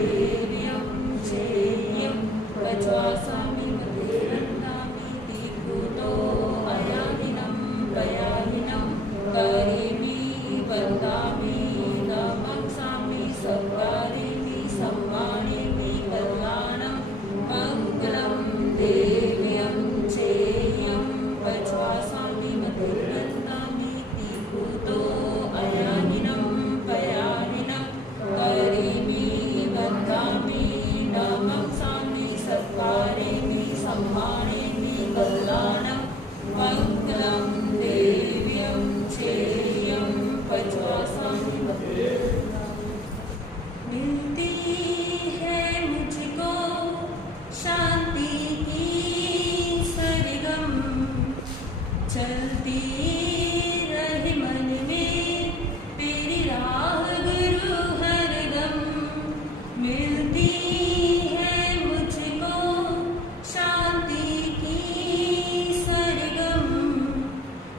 देव्यं चेयं वज्वासामि मतेरन्नामीति भूतो अयानिनं पयानिनं करिमि वन्दामि नमक्सामि सत्कारिमि सम्मानिमि कल्याणं मङ्गलं देव्यं चेयं वज्वासामि मतेरन्नामीति भूतो अयानिनं पयानिनं करिमि वन्दामि नमक्सामि सत्कारिमि सम्मानिमि कल्याणं मङ्गलं देव्यं चेयं वज्वासामि मिलती है मुझको शांति की सरगम चलती रहे मन में तेरी राह गुरु हरदम मिलती है मुझको शांति की सरगम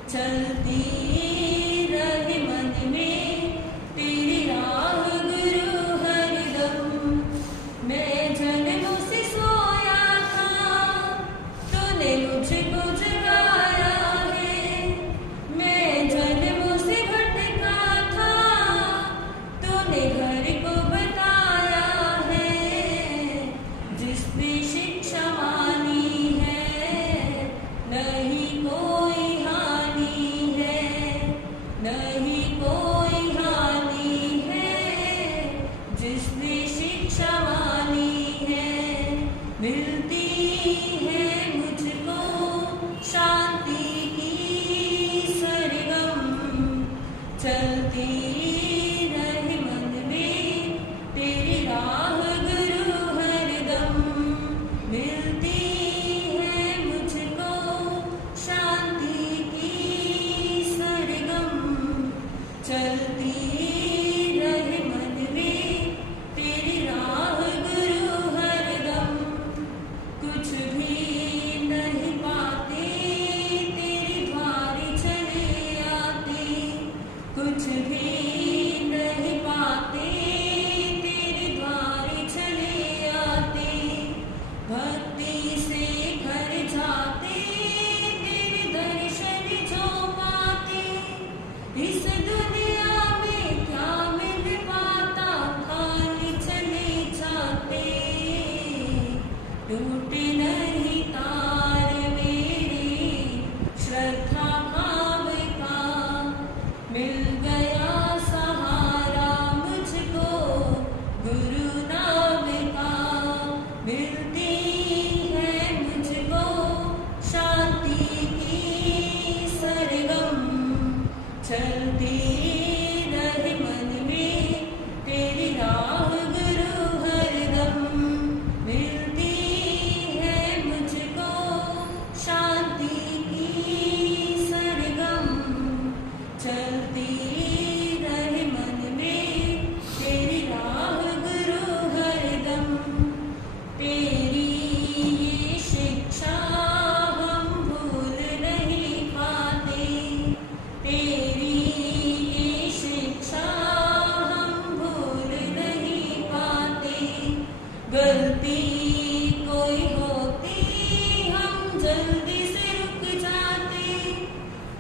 चलती रहे मन में तेरी राह गुरु हरदम मैं जन्मों से सोया था तूने मुझको जगाया है मैं जन्मों से भटका था तूने घर को बताया है जिसने शिक्षा मानी है नहीं कोई हानि है नहीं कोई हानि है जिसने शिक्षा मानी है मिलती है मुझको शांति की सरगम चलती रहे मन में तेरी राह गुरु हरदम मिलती है मुझको शांति की सरगम चलती रहे मन में तेरी राह गुरु हरदम कुछ भी नहीं पाते तेरी द्वारी चले आते कुछ भी नहीं पाते तेरी द्वारी चले आते भक्ति से घर जाते तेरे दर्शन जो पाते इस दुनिया में क्या मिल पाता खाली चले जाते टूटे नहीं तार मेरे श्रद्धा भाव का मिल गया सहारा मुझको गुरु नाम का मिलती है मुझको शांति की सरगम चलती रहे मन में तेरी राह गुरु हरदम मिलती है मुझको शांति की सरगम चलती रहे मन में तेरी राह गुरु हरदम तेरी ये शिक्षा हम भूल नहीं पाते तेरी ये शिक्षा हम भूल नहीं पाते गलती कोई होती हम जल्दी से रुक जाते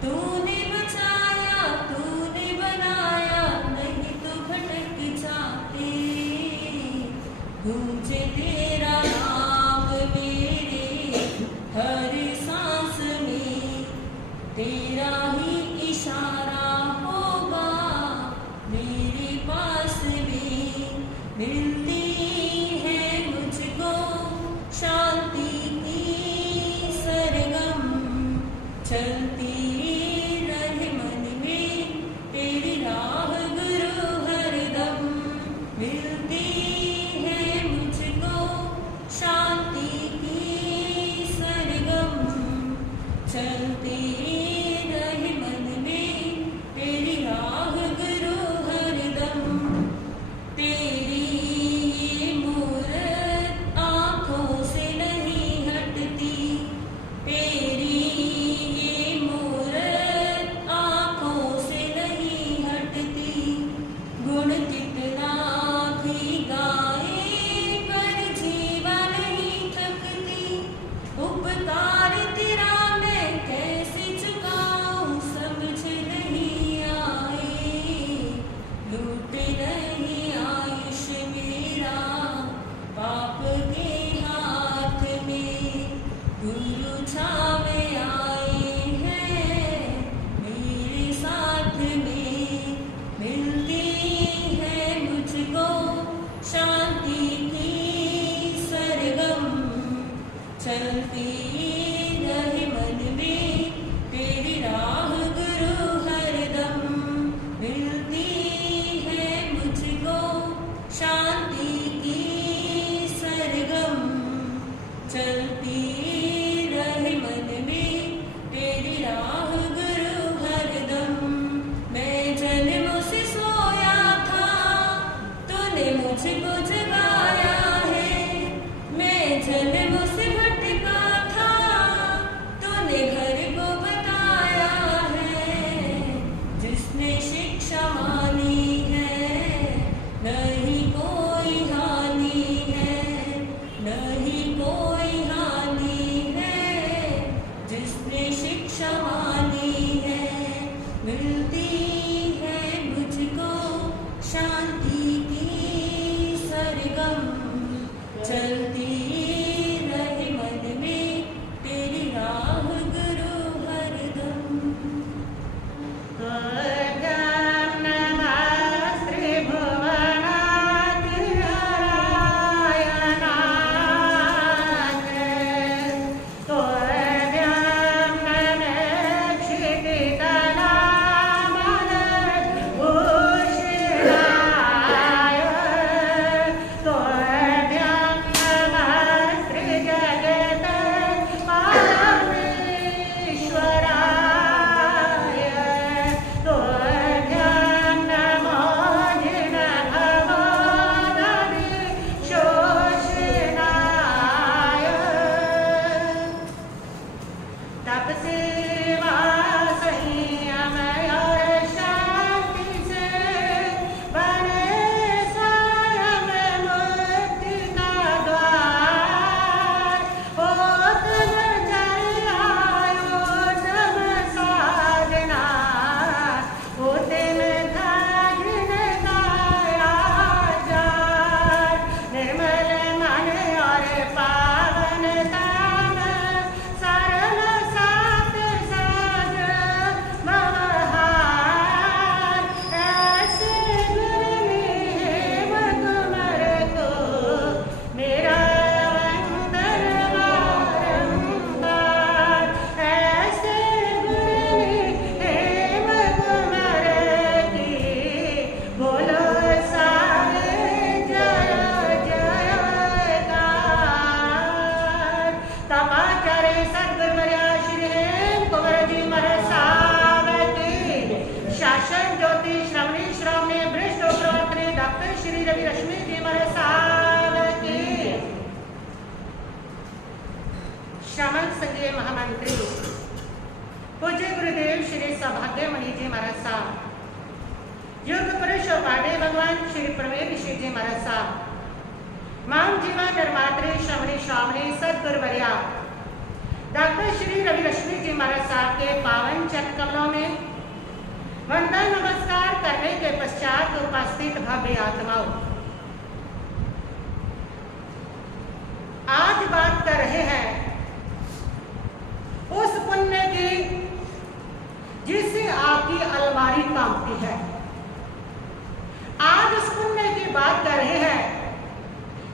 तूने बचाया तूने बनाया नहीं तो भटक जाते गूंजे तेरा नाम मेरे हर सांस में तेरा ही इशारा होगा मेरे पास में मिलती है मुझको शांति की सरगम चलती रहे मन में तेरी राह गुरु हरदम मिलती है मुझको चलती रहे मन में तेरी राह गुरु हरदम। मैं जन्म से सोया था, तूने मुझको जगाया है। मैं जन्म से भटका था, तूने घर को बताया है। जिसने शिक्षा मानी है, नहीं कोई हानि है, नहीं कोई हानि है। जिसने शिक्षा मानी है, मिलती है मुझको शांति की सरगम। चलती रहे मन में तेरी राह गुरु हरदम। श्यामल संघीय महामंत्री पूज्य गुरुदेव श्री सौभाग्यमणि जी महाराज साहब, योग पुरुष और पांडे भगवान श्री प्रवीण ऋषि जी महाराज साहब, माम जीवा निर्मात्री श्रमणी स्वामी सदगुरुवर्या डॉक्टर श्री रवि रश्मि जी महाराज साहब के पावन चरण कमलों में वंदन नमस्कार करने के पश्चात उपस्थित भव्य आत्माओं, आज बात कर रहे हैं उस पुण्य की जिससे आपकी अलमारी कांपती है। आज उस पुण्य की बात कर रहे हैं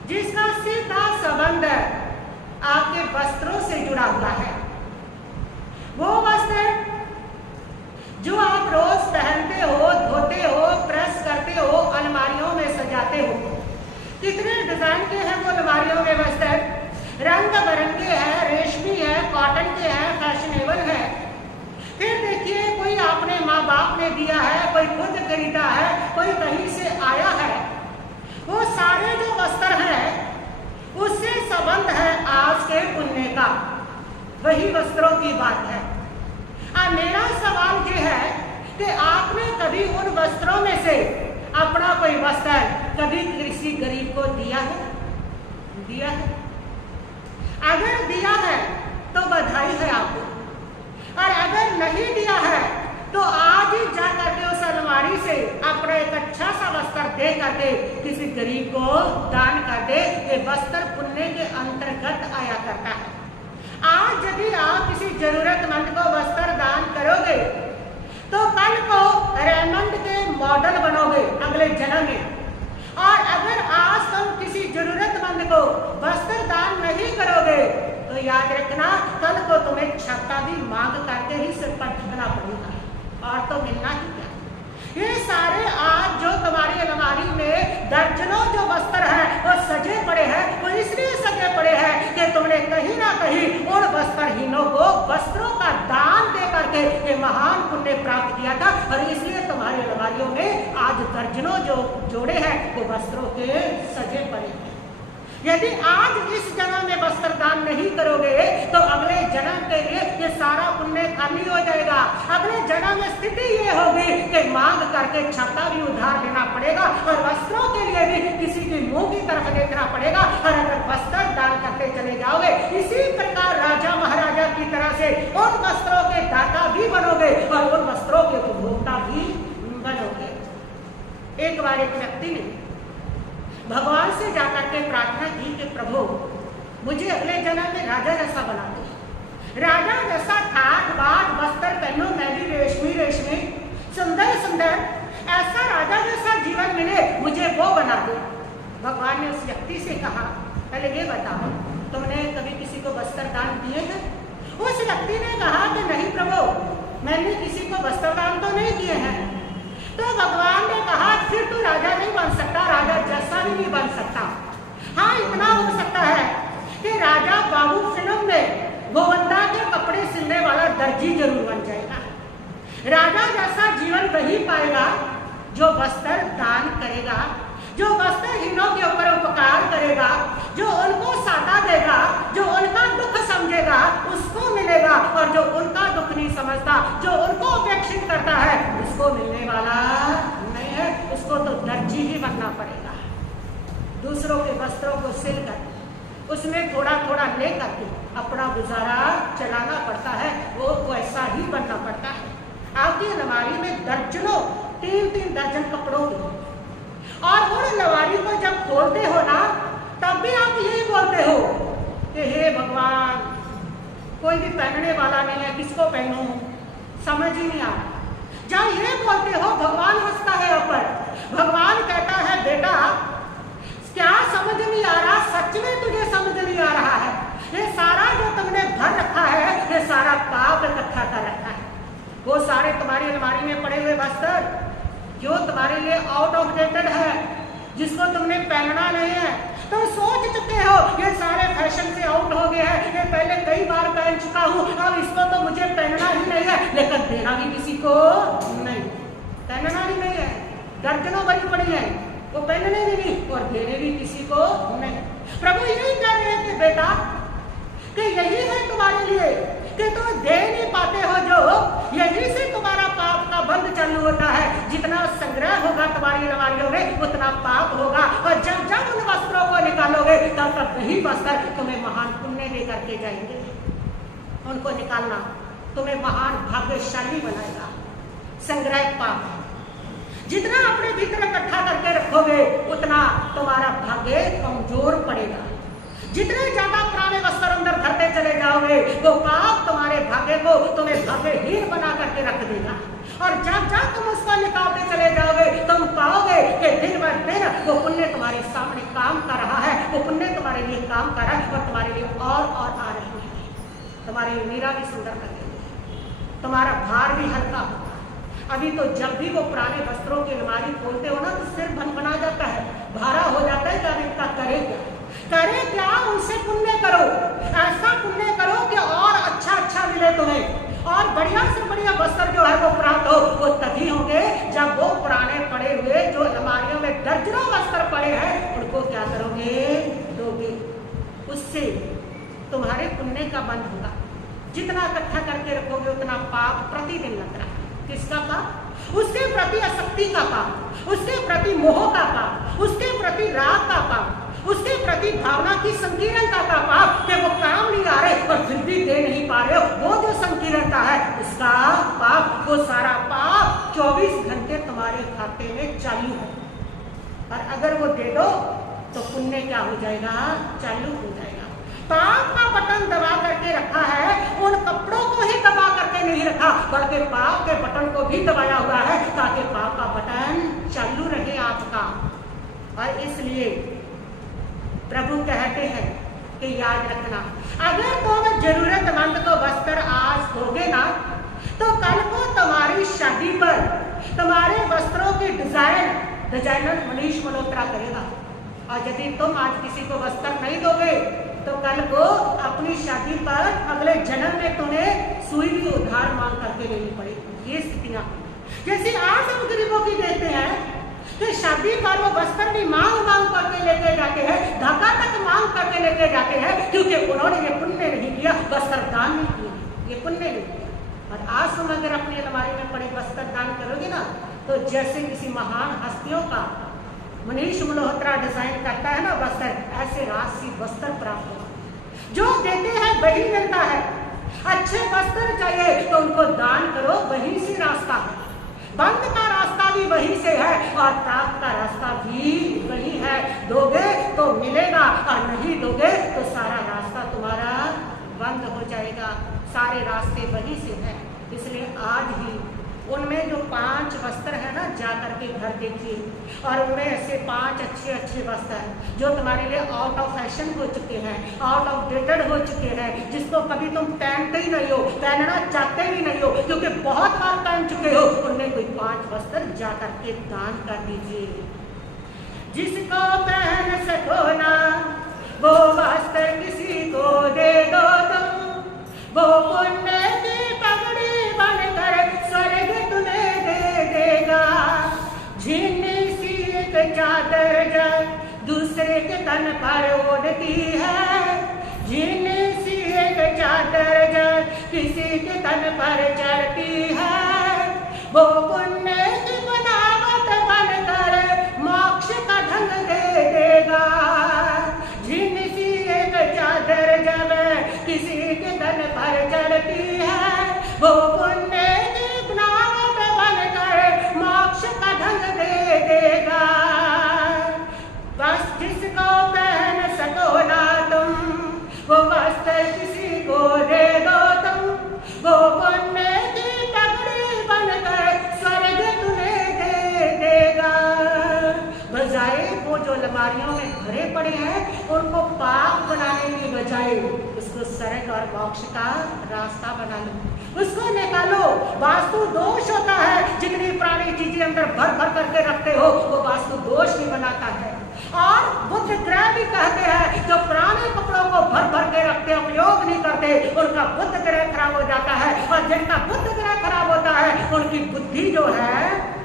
जिसका सीधा संबंध आपके वस्त्रों से जुड़ा हुआ है। वो वस्त्र जो आप रोज पहनते हो, धोते हो, प्रेस करते हो, अलमारियों में सजाते हो। कितने डिजाइन के हैं वो अलमारियों में वस्त्र, रंग बिरंगे हैं, रेशमी है, कॉटन के हैं, फैशनेबल है। फिर देखिए कोई अपने माँ बाप ने दिया है, कोई खुद खरीदा है, कोई कहीं से आया है। वो सारे जो वस्त्र हैं उससे संबंध है आज के पुण्य का, वही वस्त्रों की बात है। मेरा सवाल ये है कि आपने कभी उन वस्त्रों में से अपना कोई वस्त्र कभी किसी गरीब को दिया है? दिया है? अगर दिया है तो बधाई है आपको, और अगर नहीं दिया है तो आज ही जा करके उस अलमारी से अपना एक अच्छा सा वस्त्र दे करके किसी गरीब को दान कर दे। ये वस्त्र पुण्य के अंतर्गत आया करता है। आज यदि आप किसी जरूरतमंद को वस्त्र दान करोगे तो कल को रेमंड के मॉडल बनोगे अगले जन्म में। और अगर आज तुम किसी जरूरतमंद को वस्त्र दान नहीं करोगे तो याद रखना कल को तुम्हें छत्ता भी मांग करके ही सिर पर ढकना पड़ेगा, और तो मिलना ही क्या। ये सारे आज जो तुम्हारी अलमारी में दर्जनों जो वस्त्र हैं वो सजे पड़े हैं, वो इसलिए सजे पड़े हैं कि तुमने करके ये महान पुण्य प्राप्त किया था। और इसलिए तुम्हारे अलमारियों में आज दर्जनों जो जोड़े हैं वो वस्त्रों के सजे पड़े हैं। यदि आज इस जन्म में वस्त्र दान नहीं करोगे तो अगले जन्म के लिए ये सारा पुण्य खाली हो जाएगा। अगले जन्म में स्थिति ये होगी कि मांग करके छाता भी उधार लेना पड़ेगा और वस्त्रों के लिए भी किसी के मुंह की तरफ देखना पड़ेगा। और अगर वस्त्र दान करते चले जाओगे इसी प्रकार राजा महाराजा की तरह से उन वस्त्रों के दाता भी बनोगे और उन वस्त्रों के उपभोक्ता भी बनोगे। एक बार एक व्यक्ति ने भगवान से जाकर के प्रार्थना की कि प्रभु मुझे अगले जन्म में राजा जैसा बना दो। राजा जैसा ठाट बाट वस्त्र पहनो, मैं भी रेशमी सुंदर सुंदर ऐसा राजा जैसा जीवन मिले, मुझे वो बना दो। भगवान ने उस व्यक्ति से कहा पहले ये बताओ तुमने कभी किसी को वस्त्र दान दिए हैं? उस व्यक्ति ने कहा कि नहीं प्रभु मैंने किसी को वस्त्र दान तो नहीं किए हैं। तो भगवान ने कहा फिर तू राजा नहीं बन सकता, राजा जैसा भी नहीं बन सकता। हाँ इतना हो सकता है कि राजा बाबू फिल्म में गोवंदा के कपड़े सिलने वाला दर्जी जरूर बन जाएगा। राजा जैसा जीवन वही पाएगा जो वस्त्र दान करेगा, जो वस्त्रहीनों के ऊपर उपकार करेगा, जो उनको साटा देगा, जो उनका दुख समझेगा उसको मिलेगा। और जो उनका दुख नहीं समझता, जो उनको अपेक्षित करता है उसको मिलने वाला नहीं है। उसको तो दर्जी ही बनना पड़ेगा। दूसरों के वस्त्रों को सिलकर उसमें थोड़ा थोड़ा लेकर के अपना गुजारा चलाना पड़ता है, वो वैसा ही बनना पड़ता है। आपकी अलमारी में दर्जनों 3-3 दर्जन कपड़ों की, और उन अलमारी को जब खोलते हो ना तब भी आप यही बोलते हो कि हे भगवान कोई भी पहनने वाला नहीं है, किसको पहनूं समझ ही नहीं आता। जब ये बोलते हो भगवान हंसता है ऊपर, भगवान कहता है बेटा क्या समझ नहीं आ रहा, सच में तुझे समझ नहीं आ रहा है। ये सारा जो तुमने भर रखा है ये सारा पाप इकट्ठा कर रखा है। वो सारे तुम्हारी अलमारी में पड़े हुए वस्त्र जो तुम्हारे लिए आउट ऑफ डेटेड है, जिसको तुमने पहनना नहीं है, तो सोच चुके हो ये सारे फैशन से आउट हो गए हैं, ये पहले कई बार पहन चुका हूँ, अब इसको तो मुझे पहनना ही नहीं है। लेकिन देना भी किसी को नहीं, पहनना ही नहीं है। दर्जनों बड़ी पड़ी है वो पहनने भी नहीं और देने भी किसी को नहीं। प्रभु यही कह रहे हैं कि बेटा कि यही है तुम्हारे लिए कि तुम दे नहीं पाते हो, जो यही से तुम्हारा पाप का बंद चालू होता है। जितना संग्रह होगा तुम्हारी अलमारियों में उतना पाप होगा, और जब जब उन वस्त्रों को निकालोगे तब तक वही वस्त्र तुम्हें महान पुण्य दे करके जाएंगे। उनको निकालना तुम्हें महान भाग्यशाली बनाएगा। संग्रह पाप जितना अपने भीतर इकट्ठा करके रखोगे उतना तुम्हारा भाग्य कमजोर पड़ेगा। जितने ज्यादा पुराने वस्त्र अंदर धरते चले जाओगे वो पाप तुम्हारे भाग्य को तुम्हें भाग्यहीन बना करके रख देगा। और जब जब तुम उसको निकालते चले जाओगे तुम पाओगे कि दिन ब दिन वो पुण्य तुम्हारे सामने काम कर रहा है, वो पुण्य तुम्हारे लिए काम कर रहा है और तुम्हारे लिए और आ रही है। तुम्हारी मीरा भी सुंदर लगेगी, तुम्हारा भार भी हल्का होगा। अभी तो जब भी वो पुराने वस्त्रों की अलमारी खोलते हो ना तो सिर भनभना जाता है, भारा हो जाता है कि अब इतना करे क्या, उनसे पुण्य करो, ऐसा पुण्य करो कि और अच्छा मिले तुम्हें, और बढ़िया से बढ़िया वस्त्र जो है वो प्राप्त हो। वो तभी होंगे जब वो पुराने पड़े हुए जो अलमारियों में दर्जनों वस्त्र पड़े हैं उनको क्या करोगे, दोगे। उससे तुम्हारे पुण्य का बंद होगा। जितना इकट्ठा करके रखोगे उतना पाप प्रतिदिन लग रहा है। किसका पाप? उसके प्रति आसक्ति का पाप, उसके प्रति मोह का पाप, उसके प्रति राग का पाप, उसके प्रति भावना की संकीर्णता का पाप कि वो काम नहीं आ रहे और फिर भी दे नहीं पा रहे हो। वो जो संकीर्णता है उसका पाप, वो सारा पाप 24 घंटे तुम्हारे खाते में चालू है। और अगर वो दे दो तो पुण्य क्या हो जाएगा, चालू हो जाएगा। पाप का बटन दबा करके रखा है, उन कपड़ों को ही दबा करके नहीं रखा बल्कि पाप के बटन को भी दबाया हुआ है ताकि पाप का बटन चालू रहे आपका। और इसलिए प्रभु कहते हैं कि याद रखना, अगर तुम जरूरतमंद को वस्त्र आज दोगे ना तो कल को तुम्हारी शादी पर तुम्हारे वस्त्रों की डिजाइनर मनीष मल्होत्रा करेगा। और यदि तुम आज किसी को वस्त्र नहीं दोगे तो कल को अपनी शादी पर अगले जन्म में तुम्हें सुई भी उधार मांग करके लेनी पड़ेगी। ये स्थितियां जैसे आज हम गरीबों की देखते हैं कि शादी पर वो वस्त्र भी मांग मांग करके लेके जाते हैं, धक्का तक मांग करके लेके जाते हैं, क्योंकि उन्होंने ये पुण्य नहीं किया, वस्त्र दान नहीं किया, ये पुण्य नहीं किया। और आज तुम अगर अपनी अलमारी में पड़े वस्त्र दान करोगे ना, तो जैसे किसी महान हस्तियों का मनीष मल्होत्रा डिजाइन करता है ना वस्त्र, ऐसे राशि वस्त्र प्राप्त होगा। जो देते हैं वही मिलता है। अच्छे वस्त्र चाहिए तो उनको दान करो, वहीं से रास्ता है। बंद का रास्ता भी वहीं से है और प्राप्त का रास्ता भी वही है। दोगे तो मिलेगा और नहीं दोगे तो सारा रास्ता तुम्हारा बंद हो जाएगा। सारे रास्ते वहीं से हैं। इसलिए आज ही उनमें जो 5 वस्त्र है ना, जा करके घर देखिए और उनमें ऐसे 5 अच्छे अच्छे वस्त्र हैं जो तुम्हारे लिए आउट ऑफ फैशन हो चुके हैं, आउट ऑफ डेटेड हो चुके हैं, जिसको कभी तुम पहनते ही नहीं हो, पहनना चाहते ही नहीं हो, क्योंकि बहुत बार पहन चुके हो। उनमें कोई 5 वस्त्र जा करके दान कर दीजिए। जिसको पहन सको ना वो वस्त्र किसी को दे दो तुम, वो पुण्य की पगड़ी बनकर स्वर्ग तुम्हें दे देगा। झिन्नी सी एक चादर जब दूसरे के तन पर ओढ़ती है, झिन्नी सी एक चादर जब किसी के तन पर चढ़ती है, वो पुण्य की बनावट बनकर मोक्ष का ढंग दे देगा। झिन्नी सी एक चादर जब किसी के तन पर चढ़ती है, वो पुण्य की बनावट बनकर मोक्ष का ढंग दे देगा। बस जिसको पहन सको ना तुम, वो वस्त्र किसी को दे दो तुम, वो पुण्य की पगड़ी बनकर स्वर्ग तुम्हें दे देगा। बजाय वो जो अलमारियों में भरे पड़े हैं उनको पाप बनाने की बजाय उसको स्वर्ग और मोक्ष का रास्ता बना लो, उसको निकालो। वास्तु दोष होता है, जितनी पुरानी चीजें अंदर भर भर करके रखते हो वो वास्तु दोष भी बनाता है। और बुद्ध ग्रह भी कहते हैं जो पुराने कपड़ों को भर भर के रखते उपयोग नहीं करते उनका बुद्ध ग्रह खराब हो जाता है, और जिनका बुद्ध ग्रह खराब होता है उनकी बुद्धि जो है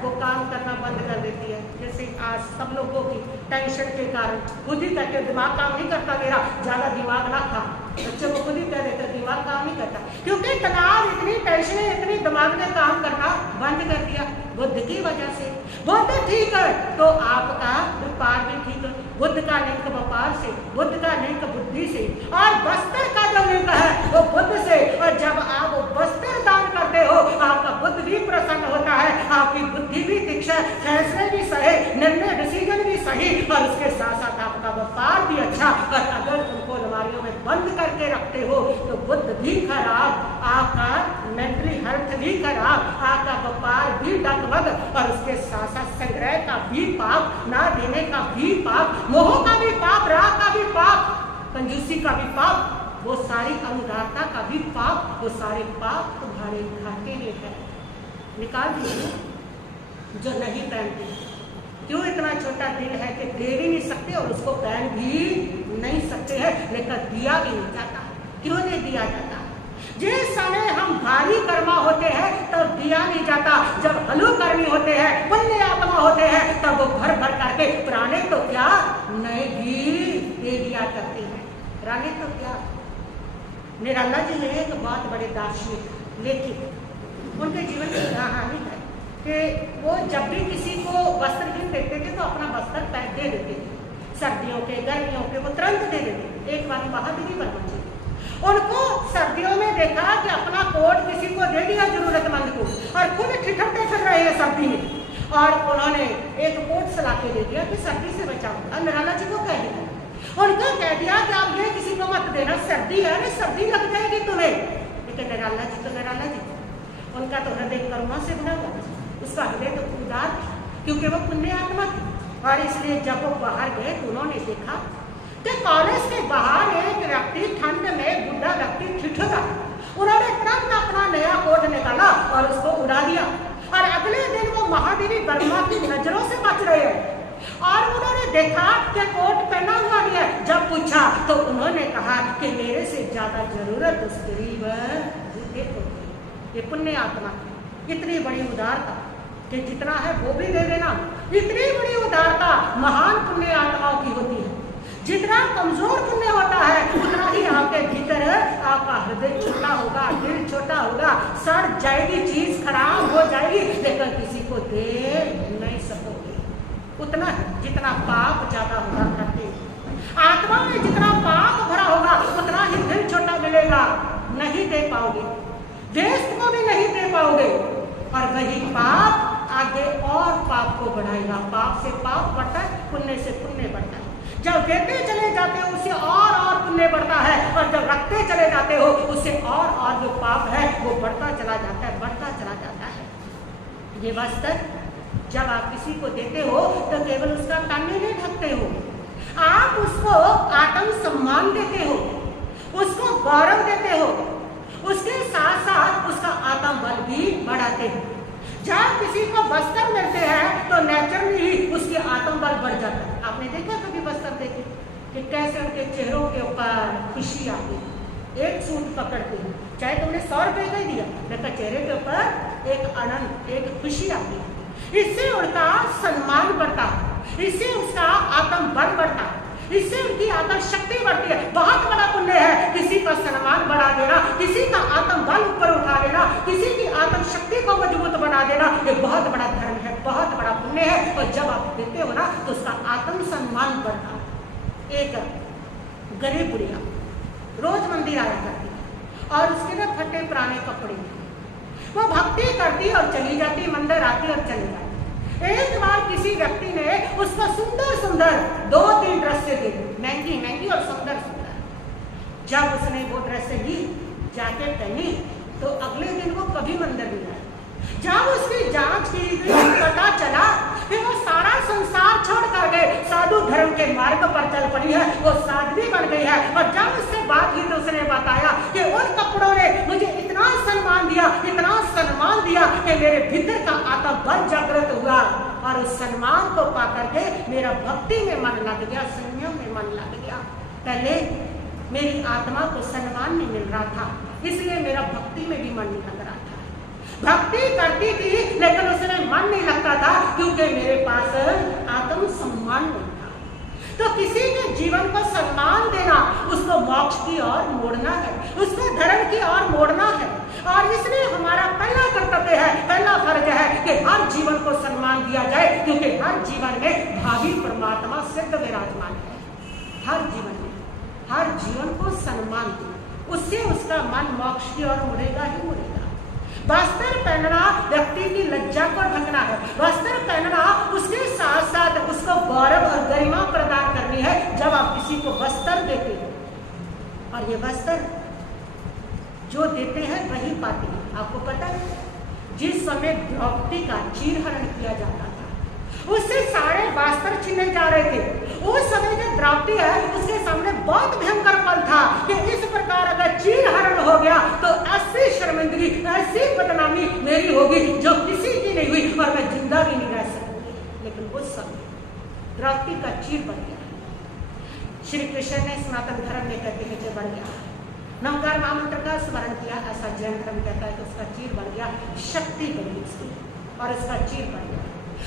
वो काम करना बंद कर देती है। जैसे आज सब लोगों की टेंशन के कारण खुद ही कहते दिमाग काम नहीं करता, मेरा ज्यादा दिमाग ना खा, बच्चे को खुद ही कह देते दिमाग काम नहीं करता, क्योंकि तनाव इतनी टेंशन इतनी दिमाग ने काम करना बंद कर दिया बुद्ध की वजह से। बुद्ध ठीक है तो आपका व्यापार भी ठीक है। बुद्ध का लिंक व्यापार से, बुद्ध का लिंक बुद्धि से, और वस्त्र का जो लिंक है वो बुद्ध से। और जब आप वस्त्र दान करते हो आपका बुद्ध भी प्रसन्न होता है, आपकी बुद्धि भी तीक्ष्ण, फैसले भी सही, निर्णय डिसीजन भी सही, और उसके साथ साथ आपका व्यापार भी अच्छा। और अगर उनको अलमारियों में बंद करके रखते हो तो बुद्ध भी खराब, आपका मेंटली हेल्थ भी खराब, आपका व्यापार भी डगमग, और उसके साथ साथ संग्रह का भी पाप, ना देने का भी पाप, मोह का भी पाप, राग का भी पाप, कंजूसी का भी पाप, वो सारी अनुदारता का भी पाप, वो सारे पाप तुम्हारे घाटे में है। निकाल दीजिए जो नहीं पहनते। क्यों इतना छोटा दिल है कि दे भी नहीं सकते और उसको पहन भी नहीं सकते हैं, लेकर दिया भी नहीं जाता। क्यों नहीं दिया जाता? जिस समय हम भारी कर्मा होते हैं तब दिया नहीं जाता, जब हलू कर्मी होते हैं, पुण्य आत्मा होते हैं, तब वो भर भर करके पुराने तो क्या नए भी दे दिया करते हैं। पुराने तो क्या। निराला जी ने एक बहुत बड़े दार्शनिक लेखक, उनके जीवन की कहानी है कि वो जब भी किसी को वस्त्र गिन देते थे तो अपना वस्त्र पहन दे देते थे, सर्दियों के गर्मियों के वो तुरंत दे देते। एक बार महावीर वर्मा जी उनको सर्दियों में देखा कि अपना कोट किसी को दे दिया जरूरतमंद को, और खुद ठिठुरते फिर रहे हैं सर्दी में, और उन्होंने एक कोट सला के दे दिया कि सर्दी से बचाओ। निराला जी को कह दिया, उनको कह दिया कि आप ये किसी को मत देना, सर्दी है ना, सर्दी लग जाएगी तुम्हें। लेकिन निराला जी तो निराला जी, उनका तो हृदय करुणा से बना हुआ, उसका हृदय तो उदार, क्योंकि वो पुण्य आत्मा थी। और इसलिए जब वो बाहर गए तो उन्होंने देखा कि कॉलेज के बाहर एक व्यक्ति ठंड में बुढ़ा व्यक्ति ठिठुरा, उन्होंने तुरंत अपना नया कोट निकाला और उसको उड़ा दिया। और अगले दिन वो महावीर वर्मा की नजरों से बच रहे हैं, और उन्होंने देखा कि कोट पहना हुआ नहीं है। जब पूछा तो उन्होंने कहा कि मेरे से ज्यादा जरूरत उस गरीब देखो, ये पुण्य आत्मा इतनी बड़ी उदारता कि जितना है वो भी दे देना। इतनी बड़ी उदारता महान पुण्य आत्माओं की होती है। जितना कमजोर पुण्य होता है उतना ही आपके भीतर आपका हृदय छोटा होगा, दिल छोटा होगा, सड़ जाएगी, चीज खराब हो जाएगी, लेकिन किसी को दे नहीं सकोगे। उतना जितना पाप ज्यादा होगा करते, आत्मा में जितना पाप भरा होगा उतना ही दिल छोटा मिलेगा, नहीं दे पाओगे, देश को भी नहीं दे पाओगे। और वही पाप आगे और पाप को बढ़ाएगा। पाप से पाप बढ़ता है, पुण्य से पुण्य बढ़ता है। जब देते चले जाते हो उससे और पुण्य बढ़ता है, और जब रखते चले जाते हो उससे और जो पाप है वो बढ़ता चला जाता है, बढ़ता चला जाता है। ये वस्त्र जब आप किसी को देते हो तो केवल उसका कान्य नहीं ढकते हो, आप उसको आत्म सम्मान देते हो, उसको गौरव देते हो, उसके साथ साथ उसका आत्म बल भी बढ़ाते हो। जब किसी को वस्त्र मिलते हैं तो नेचुरली ही उसकी आत्म बल बढ़ जाता है। आपने देखा कभी वस्त्र देखे कि कैसे उनके चेहरों के ऊपर खुशी आती है। एक सूट पकड़ते हैं, चाहे तुमने 100 रुपए का ही दिया, लेकिन चेहरे के ऊपर एक आनंद, एक खुशी आती है। इससे उनका सम्मान बढ़ता है, इससे उसका आत्म बल बढ़ता है, इससे उनकी आत्म शक्ति बढ़ती है। बहुत बड़ा पुण्य है किसी का सम्मान बढ़ा देना, किसी का आत्म बल ऊपर उठा देना, किसी की आत्म शक्ति को मजबूत बना देना। ये बहुत बड़ा धर्म है, बहुत बड़ा पुण्य है। और जब आप देते हो ना तो उसका आत्म सम्मान बढ़ता है। एक गरीब बुढ़िया रोज मंदिर आया करती है और उसके ना फटे पुराने कपड़े, वो भक्ति करती और चली जाती, मंदिर आती और चली जाती। एक बार किसी व्यक्ति ने उसको सुंदर सुंदर 2-3 ड्रेसें दी, महंगी महंगी और सुंदर सुंदर। जब उसने वो ड्रेसें ली, जाके पहनी, तो अगले दिन वो कभी मंदिर नहीं आया। जब उसकी जांच की गई, पता चला कि वो सारा संसार छोड़ कर के साधु धर्म के मार्ग पर चल पड़ी है, वो साध्वी बन गई है। और जब उससे बात की तो उसने बताया कि उन कपड़ों ने मुझे इतना सम्मान दिया, इतना सम्मान दिया कि मेरे भीतर का आत्म बल जागृत हुआ, और उस सम्मान को पा करके मेरा भक्ति में मन लग गया, संयम में मन लग गया। पहले मेरी आत्मा को सम्मान नहीं मिल रहा था, इसलिए मेरा भक्ति में भी मन नहीं लग रहा था। भक्ति करती थी लेकिन उसमें मन नहीं लगता था, क्योंकि मेरे पास आत्म सम्मान नहीं था। तो किसी के जीवन को सम्मान देना उसको मोक्ष की ओर मोड़ना है, उसको धर्म की ओर मोड़ना है। और इसलिए हमारा पहला कर्तव्य है, पहला फर्ज है कि हर जीवन को सम्मान दिया जाए, क्योंकि हर जीवन में भावी परमात्मा सिद्ध विराजमान है। हर जीवन में हर जीवन को सम्मान दो, उससे उसका मन मोक्ष की ओर मुड़ेगा ही मुड़ेगा। वस्त्र पहनना व्यक्ति की लज्जा को ढकना है, वस्त्र पहनना उसके साथ साथ उसको गौरव और गरिमा प्रदान करनी है। जब आप किसी को वस्त्र देते हो, और ये वस्त्र जो देते हैं वही पाते हैं। आपको पता है जिस समय द्रौपदी का चीरहरण किया जाता था, उससे सारे वस्त्र छीने जा रहे थे। उस समय जो द्रौपदी है उसके सामने बहुत भयंकर पल था कि इस प्रकार अगर चीरहरण हो गया तो ऐसी शर्मिंदगी, ऐसी बदनामी मेरी होगी जो किसी की नहीं हुई, और मैं जिंदा भी नहीं रह सकूंगी। लेकिन उस समय द्रौपदी का चीर बढ़ गया। श्री कृष्ण ने सनातन धर्म में कहते हैं बढ़ गया, नमकार महामंत्र का स्मरण किया, ऐसा जैन धर्म कहता है कि उसका चीर बढ़ गया, शक्ति बढ़ी उसकी, और उसका चीर बढ़ गया।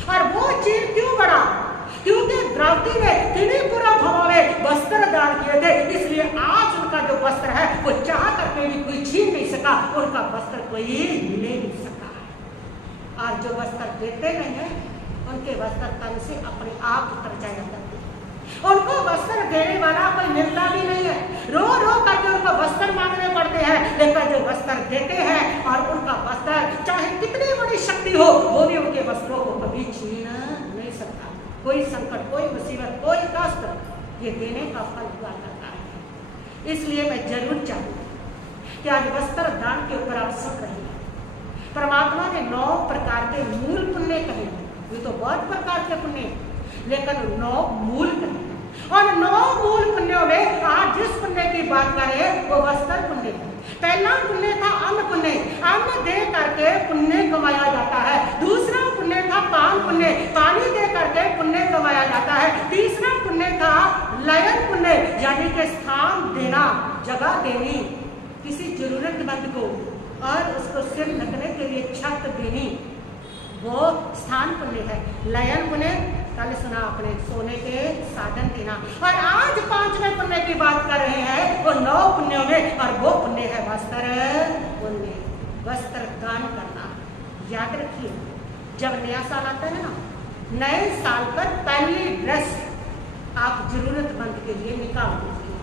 और वो चीर क्यों बढ़ा? क्योंकि द्रौपदी ने त्रिपुरा भवा में वस्त्र दान किए थे, इसलिए आज उनका जो वस्त्र है वो चाह करके भी कोई छीन नहीं सका, उनका वस्त्र कोई ले नहीं सका। और जो वस्त्र देते नहीं है उनके वस्त्र तन से अपने आप उतर जाया करते हैं। उनको वस्त्र देने वाला कोई मिलता भी नहीं है, रो रो करके उनको वस्त्र मांगने पड़ते हैं। लेकिन जो वस्त्र देते हैं और उनका वस्त्र चाहे कितनी बड़ी शक्ति हो, वो भी उनके वस्त्रों को कभी छीन नहीं सकता। कोई संकट, कोई मुसीबत, कोई कष्ट, ये देने का फल हुआ करता है। इसलिए मैं जरूर चाहूंगी कि आज वस्त्र दान के ऊपर आप सुन रहे हैं। परमात्मा ने 9 प्रकार के मूल पुण्य कहे, ये तो बहुत प्रकार के पुण्य, लेकिन 9 मूल कहे। और 9 मूल पुण्यों में आज जिस पुण्य की बात करें वो वस्त्र पुण्य है। पहला पुण्य था अन्न पुण्य, अन्न दे करके पुण्य कमाया जाता है। दूसरा पुण्य था पान पुण्य, पानी दे करके पुण्य कमाया जाता है। तीसरा पुण्य था लयन पुण्य, यानी कि स्थान देना, जगह देनी किसी जरूरतमंद को और उसको सिर ढकने के लिए छत देनी, वो स्थान पुण्य है। लयन पुण्य कल सुना आपने, सोने के साधन देना। और आज पांचवें पुण्य की बात कर रहे हैं, वो 9 पुण्यों में, और वो पुण्य है वस्त्र पुण्य, वस्त्र दान करना। याद रखिए, जब नया साल आता है ना, नए साल पर पहली ड्रेस आप जरूरतमंद के लिए निकाल दीजिए।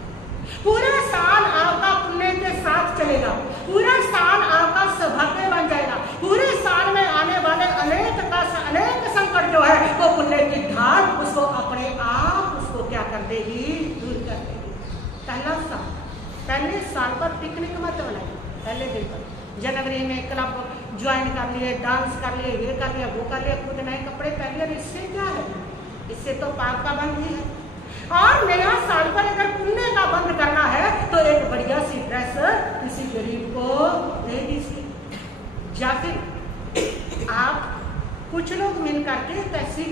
पूरा साल आपका पुण्य के साथ चलेगा, पूरा साल आपका सौभाग्य बन जाएगा। पूरे साल में आने वाले अनेक संकट जो है वो पुण्य की ढाल उसको अपने आप उसको क्या कर देगी, दूर कर देगी। पहले साल पर पिकनिक मत बनाइए। पहले दिन पर जनवरी में क्लब ज्वाइन कर लिए, डांस कर लिए, ये कर लिया, वो कर लिया, खुद नए कपड़े पहन लिए। इससे क्या है, इससे तो पाप का बंद ही है। और नया साल पर अगर पुण्य का बंद करना है तो एक बढ़िया सी ड्रेस किसी गरीब को दे दीजिए, या फिर आप कुछ लोग मिल करके एक ऐसी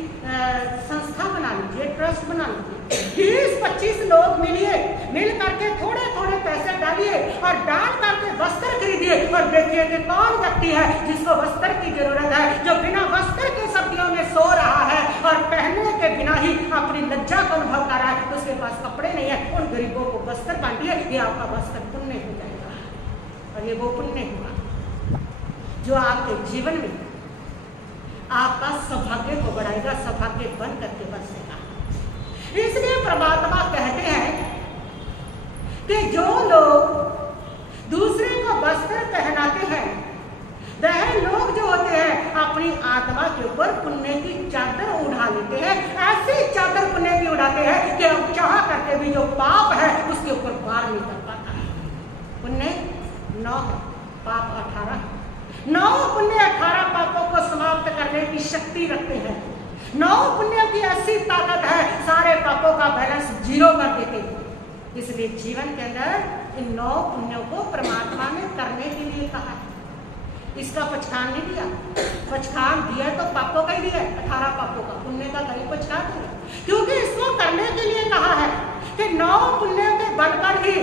संस्था बना लीजिए, ट्रस्ट बना लीजिए। 20-25 लोग मिल करके थोड़े थोड़े पैसे डालिए और डाल करके वस्त्र खरीदिए और देखिए कि कौन व्यक्ति है जिसको वस्त्र की जरूरत है, जो बिना वस्त्र के सर्दियों में सो रहा है और पहनने के बिना ही अपनी लज्जा का अनुभव कर रहा है, उसके पास कपड़े नहीं है। उन गरीबों को वस्त्र बांटिए, ये आपका वस्त्र पुण्य हो जाएगा। और ये वो पुण्य हुआ जो आपके जीवन में आपका सौभाग्य को बढ़ाएगा, सौभाग्य बन करके बरसेगा। इसलिए परमात्मा कहते हैं कि जो लोग दूसरे को वस्त्र पहनाते हैं, वह लोग जो होते हैं अपनी आत्मा के ऊपर पुण्य की चादर उड़ा लेते हैं। ऐसी चादर पुण्य की उड़ाते हैं कि अब चाह करके भी जो पाप है उसके ऊपर पार नहीं कर पाता। पुण्य 9 है, पाप 18 है। 9 पुण्य 18 पापों को समाप्त करने की शक्ति रखते हैं। 9 पुण्यों की ऐसी ताकत है, सारे पापों का बैलेंस 0 कर देते हैं। इसलिए जीवन के अंदर इन 9 पुण्यों को परमात्मा ने करने के लिए कहा है। इसका पछान नहीं दिया, पछान दिया तो पापों का ही दिया, 18 पापों का, पुण्य का कहीं पछान दिया, क्योंकि इसको करने के लिए कहा है कि 9 पुण्यों के बल पर ही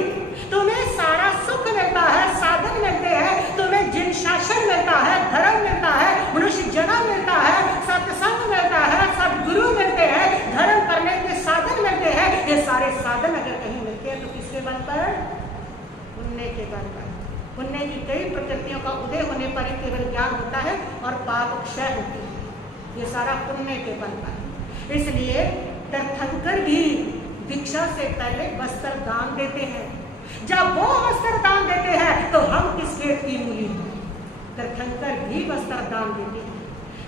तुम्हें सारा सुख मिलता है, साधन मिलते हैं, तुम्हें जिन शासन मिलता है, धर्म मिलता है, मनुष्य जन्म मिलता है, सत्संग मिलता है, सदगुरु मिलते हैं, धर्म करने के साधन मिलते हैं। ये सारे साधन अगर कहीं मिलते हैं तो किसके बल पर? पुण्य के बल पर। पुण्य की कई प्रकृतियों का उदय होने पर ही केवल ज्ञान होता है और पाप क्षय होती है। ये सारा पुण्य के बल पर। इसलिए तीर्थंकर भी दीक्षा से पहले वस्त्र दान देते हैं। जब वो वस्त्र दान देते हैं तो हम किस खेत की मूली हैं? तीर्थंकर भी वस्त्र दान देते हैं।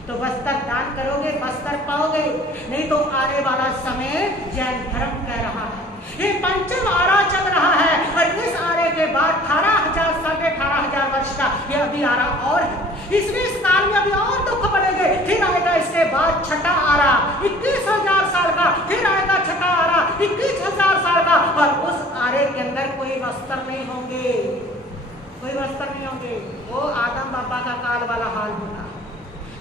तो वस्त्र दान करोगे वस्त्र पाओगे, नहीं तो आने वाला समय जैन धर्म कह रहा है ये पंचम आरा चल रहा है और इस आरे के बाद 18,000 साढ़े 18,000 वर्ष का ये अभी आरा और है। इसलिए इस काल में अभी और दुख बढ़ेंगे। फिर आएगा इसके बाद छठा आरा 21,000 साल का, फिर आएगा छठा आरा 21,000 साल का, और उस आरे के अंदर कोई वस्त्र नहीं होंगे, कोई वस्त्र नहीं होंगे। वो आदम बाबा का काल वाला हाल होगा।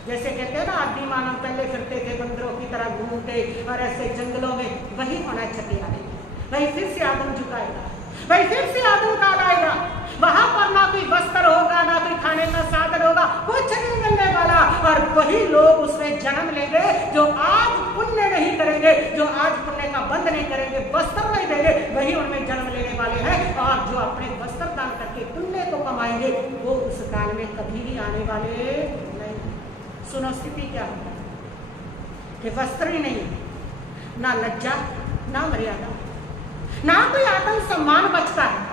जैसे कहते हैं ना, आदि मानव पहले फिरते थे बंदरों की तरह घूमते और ऐसे जंगलों में, वही होना है छठे आरे। वही फिर से आदम झुकाएगा, वही फिर से आदम काल आएगा। वहां पर ना कोई वस्त्र होगा, ना कोई खाने का साधन होगा, कुछ नहीं मिलने वाला। और वही लोग उसमें जन्म लेंगे जो आज पुण्य नहीं करेंगे, जो आज पुण्य का बंद नहीं करेंगे, वस्त्र नहीं देंगे, वही उनमें जन्म लेने वाले हैं। और जो अपने वस्त्र दान करके पुण्य को कमाएंगे वो उस काल में कभी भी आने वाले नहीं। सुनो स्थिति क्या है कि वस्त्र ही नहीं, ना लज्जा, ना मर्यादा, ना कोई आत्म सम्मान बचता है।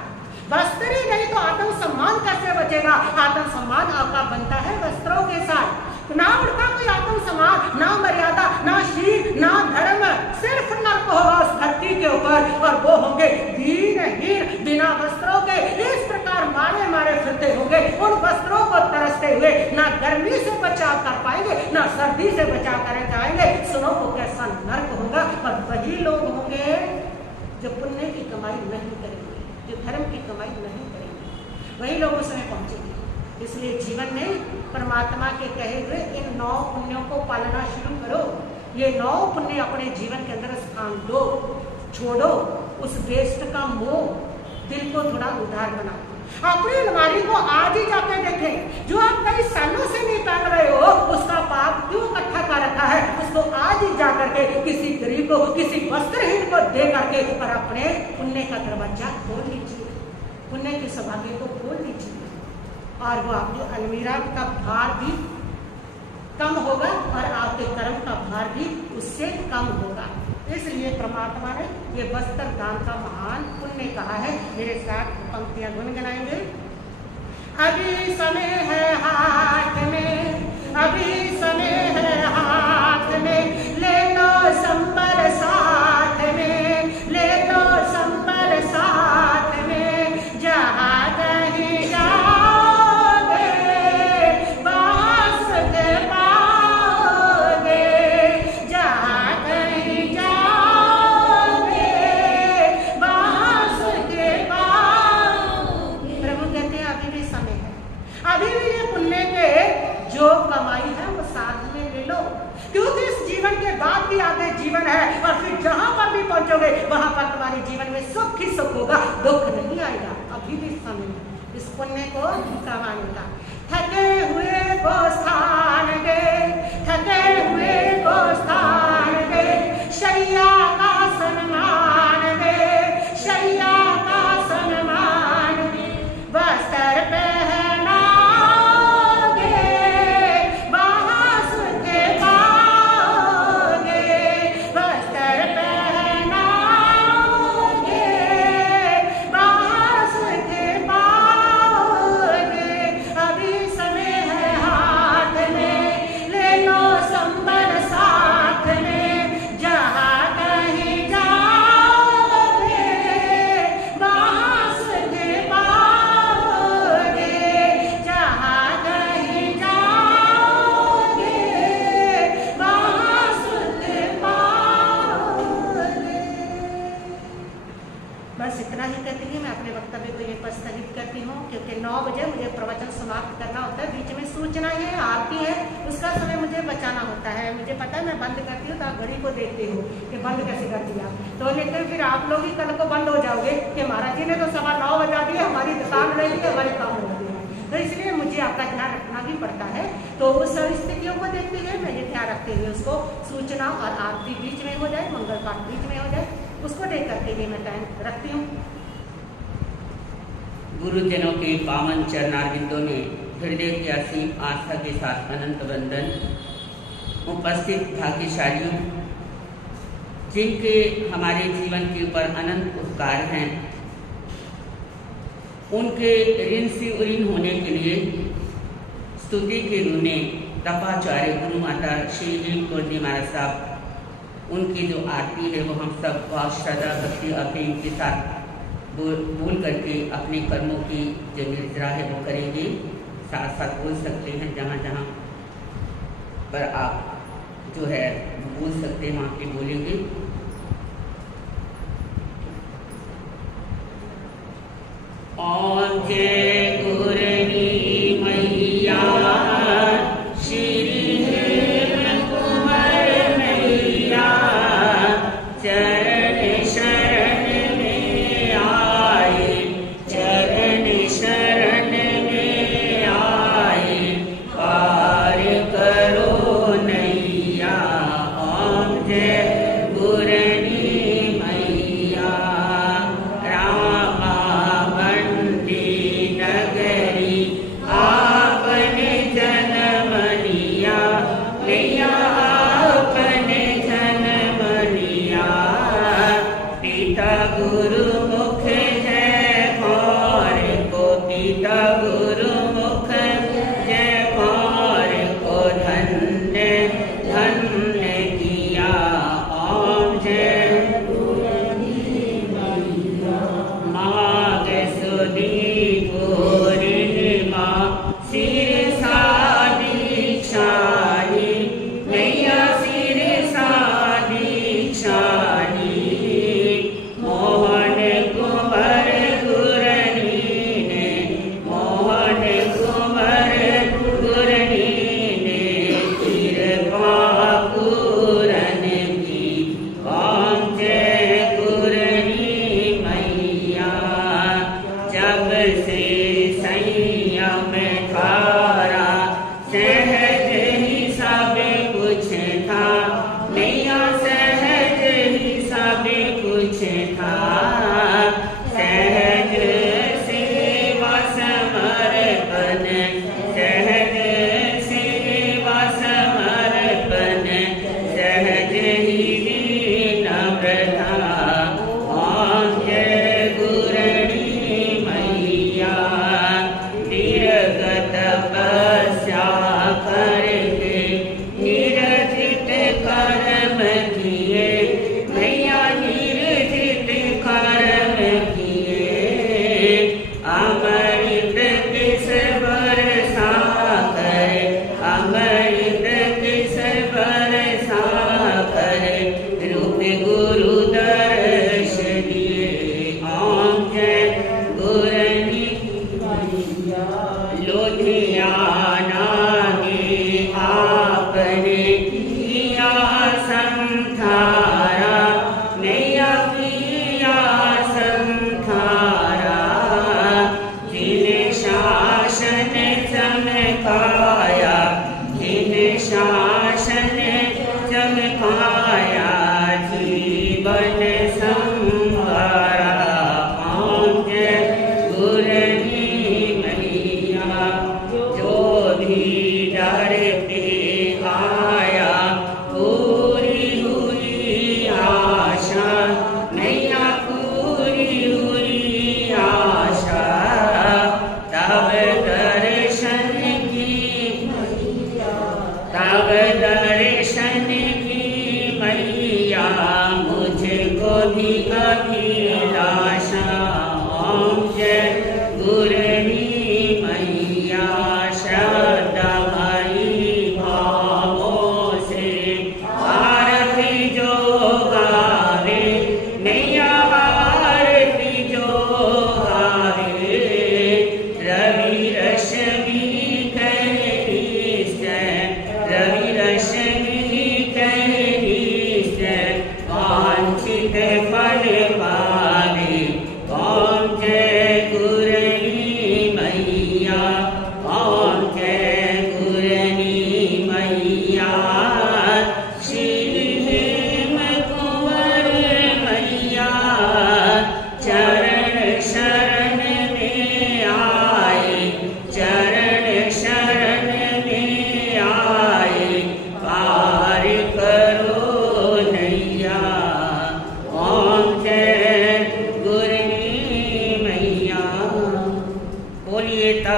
वस्त्र ही नहीं तो आत्म सम्मान कैसे बचेगा? आत्म सम्मान आपका बनता है वस्त्रों के साथ। ना उनका कोई आत्म सम्मान, ना मर्यादा, ना शील, ना धर्म, सिर्फ नर्क होगा उस धरती के ऊपर। और वो होंगे दीनहीन, बिना वस्त्रों के इस प्रकार मारे मारे फिरते होंगे, उन वस्त्रों को तरसते हुए, ना गर्मी से बचाव कर पाएंगे, ना सर्दी से बचाव कर जाएंगे। सुनो वो कैसा नर्क होगा। और वही लोग होंगे जो पुण्य की कमाई नहीं करेंगे, जो धर्म की कमाई नहीं करेंगे, वही लोग उसमें पहुंचेंगे। इसलिए जीवन में परमात्मा के कहे हुए इन 9 पुण्यों को पालना शुरू करो। ये 9 पुण्य अपने जीवन के अंदर स्थान दो, छोड़ो उस वेस्ट का मोह, दिल को थोड़ा उदार बनाओ। अपनी अलमारी को आज ही जाकर देखें, जो आप कई सालों से नहीं पहन रहे हो उसका पाप क्यों इकट्ठा कर रखा है, उसको आज ही जाकर के किसी गरीब को, किसी वस्त्रहीन को दे करके और अपने पुण्य का दरवाजा खोल लीजिए, पुण्य के सौभाग्य को खोल लीजिए, और वो आपकी अलमीरा का भार भी कम होगा और आपके कर्म का भार भी उससे कम होगा। इसलिए परमात्मा ने ये वस्त्र दान का महान पुण्य कहा है। मेरे साथ पंक्तियां गुनगुनाएंगे। अभी समय है हाथ में, अभी समय है हाथ में, ले लो संबल साथ में, ले लो संबल साथ में, जहाँ कहीं जाओगे वहाँ सुख पाओगे, जहाँ कहीं जाओगे वहाँ सुख पाओगे। प्रभु कहते हैं अभी भी समय है, अभी भी ये पुण्य के जो कमाई है वो साथ में ले लो, क्योंकि इस जीवन के बाद भी आगे जीवन है, और फिर जहां पर भी पहुंचोगे वहां पर तुम्हारे जीवन में सुख ही सुख होगा, दुख नहीं आएगा। अभी भी समय है इस पुण्य को कमाने का। थके हुए को स्थान दे, थके हुए को स्थान दे, शैया का सम्मान दे, शैया का सम्मान दे, वस्त्र पहनाओगे वहाँ सुख पाओगे, वस्त्र पहनाओगे वहाँ सुख पाओगे। अभी समय है हाथ में, ले लो संबल साथ में, जहाँ कहीं जाओगे वहाँ सुख पाओगे, जहाँ कहीं जाओगे वहाँ सुख पाओगे। बस इतना ही कहती है। मैं अपने वक्तव्य को यहीं पर स्थगित करती हूँ, क्योंकि 9 बजे मुझे प्रवचन समाप्त करना होता है। बीच में सूचना है, आरती है, उसका समय मुझे बचाना होता है। मुझे पता है मैं बंद करती हूँ तो आप घड़ी को देखते हो कि बंद कैसे कर दिया, तो लेकिन फिर आप लोग ही कल को बंद हो जाओगे कि महाराज जी ने तो 9:15 बजा दिया, हमारी दुकान रह गई, हमारे काम हो गए। तो इसलिए मुझे आपका ध्यान रखना भी पड़ता है। तो उस सब स्थितियों को देखते हुए मैं ये ध्यान रखते हुए उसको सूचना और आरती बीच में हो जाए, मंगल पाठ बीच में हो जाए, उसको देख करके ये मैं टाइम रखती हूँ। गुरुजनों के पावन चरणारविंदों में हृदय की असीम आस्था के साथ अनंत वंदन। उपस्थित भाग्यशालियों, जिनके हमारे जीवन के ऊपर अनंत उपकार हैं, उनके ऋण से ऋण होने के लिए स्तुति के ऋणी तपाचार्य गुरु माता श्री हेमकुंडी महाराज साहब, उनकी जो आरती है वो हम सब श्रद्धा भक्ति अप्रेम के साथ बोल करके अपने कर्मों की जो निर्जरा है वो करेंगे। साथ साथ बोल सकते हैं, जहाँ जहाँ पर आप जो है बोल सकते हैं वहाँ पे बोलेंगे। ओम जय गुरनी मैया श्री हेमकुमार मैया, चरण शरण में आए, चरण शरण में आए, पार करो नैया। ओम जय गुरनी मैया, नगरी आपने जनमनिया, नैया आपने जनमनिया, पिता गुरु मुख जय कौर को, पिता गुरु मुख जय कौर को धन्य धन्य किया। ओम जय माघ सुदी पूर्णिमा सिर सादी शानी, नैया सिर सादी शानी, मोहन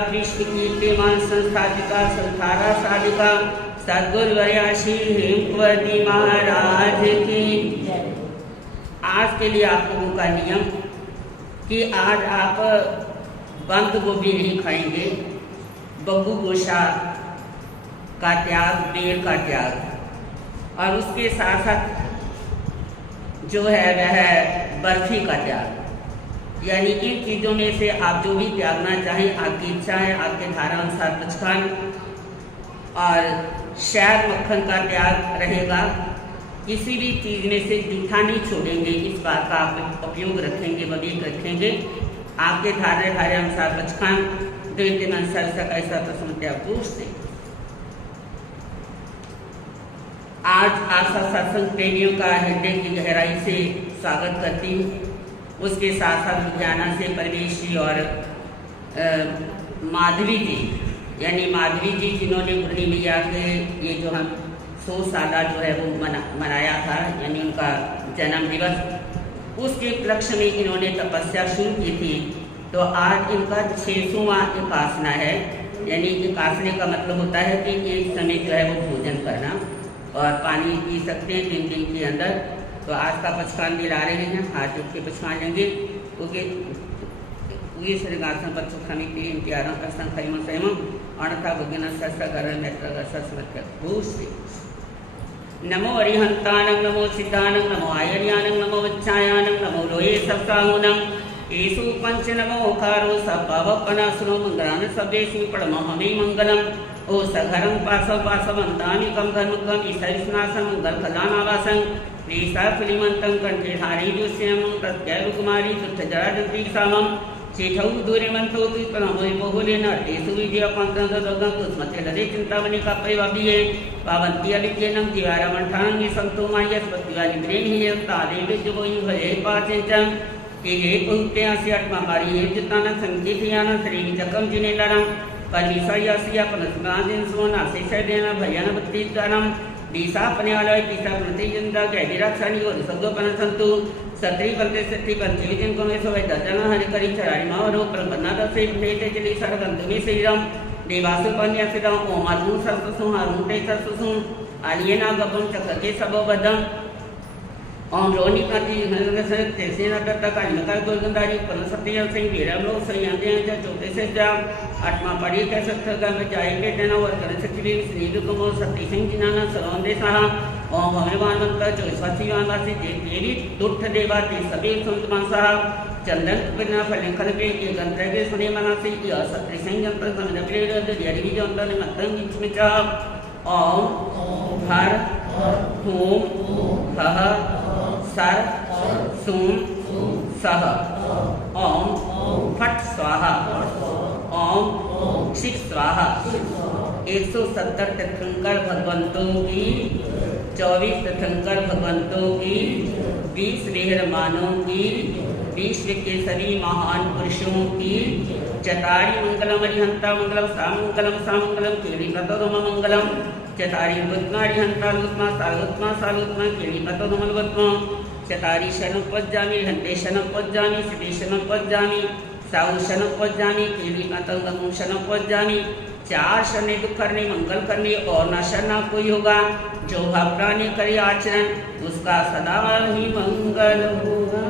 विश्व कीर्तिमान संस्थापिका संस्थारा साधिका सद्गुरुवर्या श्री हेमवती महाराज की। आज के लिए आप लोगों का नियम कि आज आप बंद गोभी नहीं खाएंगे, बब्बू गोशा का त्याग, बेर का त्याग, और उसके साथ साथ जो है वह बर्फी का त्याग। यानी इन चीज़ों में से आप जो भी त्यागना चाहें, आपकी इच्छा है, आपके धारा अनुसार पचखान और शहद मक्खन का त्याग रहेगा। किसी भी चीज़ में से जूठा नहीं छोड़ेंगे, इस बात का आप उपयोग रखेंगे, विवेक रखेंगे। आपके धारे अनुसार पचखान, दिन दिन अनुसार ऐसा प्रसन्न त्याग पूछ से। आज आशा सत्संग प्रेमियों का हृदय की गहराई से स्वागत करती हूँ। उसके साथ साथ लुधियाना से परमेश जी और माधवी जी, यानी माधवी जी जिन्होंने मुरली मैया के ये जो हम 100 साल जो है वो मनाया था, यानी उनका जन्म दिवस, उसके उपलक्ष्य में इन्होंने तपस्या शुरू की थी। तो आज इनका 600वां उपासना है। यानी उपासने का मतलब होता है कि एक समय जो है वो भोजन करना और पानी पी सकते हैं 3 दिन के अंदर। तो आज का पचखान दिला रहे हैं, हाथ जोड़ के पचखान लेंगे। उगे श्रीगासन पर सुखामी के इंतजारों का संखरिम स्वयं अणथा भुगन सस्करण नेत्र सस्मत भूषि। नमो अरिहंतानं, नमो सिद्धानं, नमो आयर्यानं, नमो वच्छायानं, नमो लोये सप्ताहुनं। येषु पंच नमो कारो सपावपनासुनो मंगलान सब्देषु पड़महमे मंगलम। ओ सघरं पासवंतामिकं घर्मुकं ईशविश्वनाथं मंगलकलानावासं श्रीशाफलिमन्तं कंठेधारी दुष्यं तत्कैरुकुमारी तुच्छजराजन्त्री सामं चेठौ दूरमन्तो तुत्पनमोहि बहुलेन अटेषु विजयपन्तं कुस्मते लदे चिन्तामणि कापयवाभिये पावन्ति अलिकेनं दिवारमण्ठानं निसन्तो मायस्पतिवालिग्रेणिः तादेव जुवोयु भये पाचेचं ये पुंक्ते आसी आत्मा मारी ये जिताना संगीतयाना श्रीविचकं जिनेलारां परमेश्वरयासिया पनस्मादिन सोना शेषदेना भयन भक्तिदानम दिशा पन्यालय दिशा प्रतिजनता गैराक्षानी और सगोपन संतु सत्री पंते सत्री पंचे विजन को में सोए दर्जना हरि करी चराई मावरो प्रबन्ना दसे नेते चली सरगंध में श्रीराम देवासु पन्या सिदा ओमादु सरसु हारुते सरसु आलियना गबम चक्के सबो बदम ओम रोनी काती हनगस तेसेना दत्ता कालिका गोलगंधारी पनसत्य सिंह वीरमलो सयंते ज चौथे से जा आत्मा पड़ी के सत्संग में जाएंगे तेना वर कर सचिवी श्री कुमो सत्य सिंह जिनाना सरोंदे सहा ओम भगवान मंत्र जो स्वासीवान वासी देवी दुष्ट देवा ते सभी संत मनसा चंदन बिना फलिखन पे के गंत्र के सुने मनासी की सत्य सिंह जंत्र समझ प्रेर दियारी भी जंत्र ने मतंग मिचा ओम हर होम हह सर सुम सह ओम फट स्वाहा ओम शिव स्वाहा। 170 तीर्थंकर भगवंतों की, 24 तीर्थंकर भगवंतों की, 20 विहरमानों की, विश्व के सभी महान पुरुषों की। चतारी मंगलम अरिहंता मंगलम सामंगलम केली कतोदम मंगलम। चतारी गुत्मा अरिहंता गुत्मा सालुत्मा केली कतोदम गुत्मा। चतारी शनं पज्जामि हंते शनं पज्जामि सिद्धि शनं पज्जामि साउ शनं पज्जामि केली कतोदम शनं पज्जामि। 4 शनि दुख करने मंगल करने और न शरना कोई होगा जो भक्ताने करे आचरण उसका सदा ही मंगल होगा।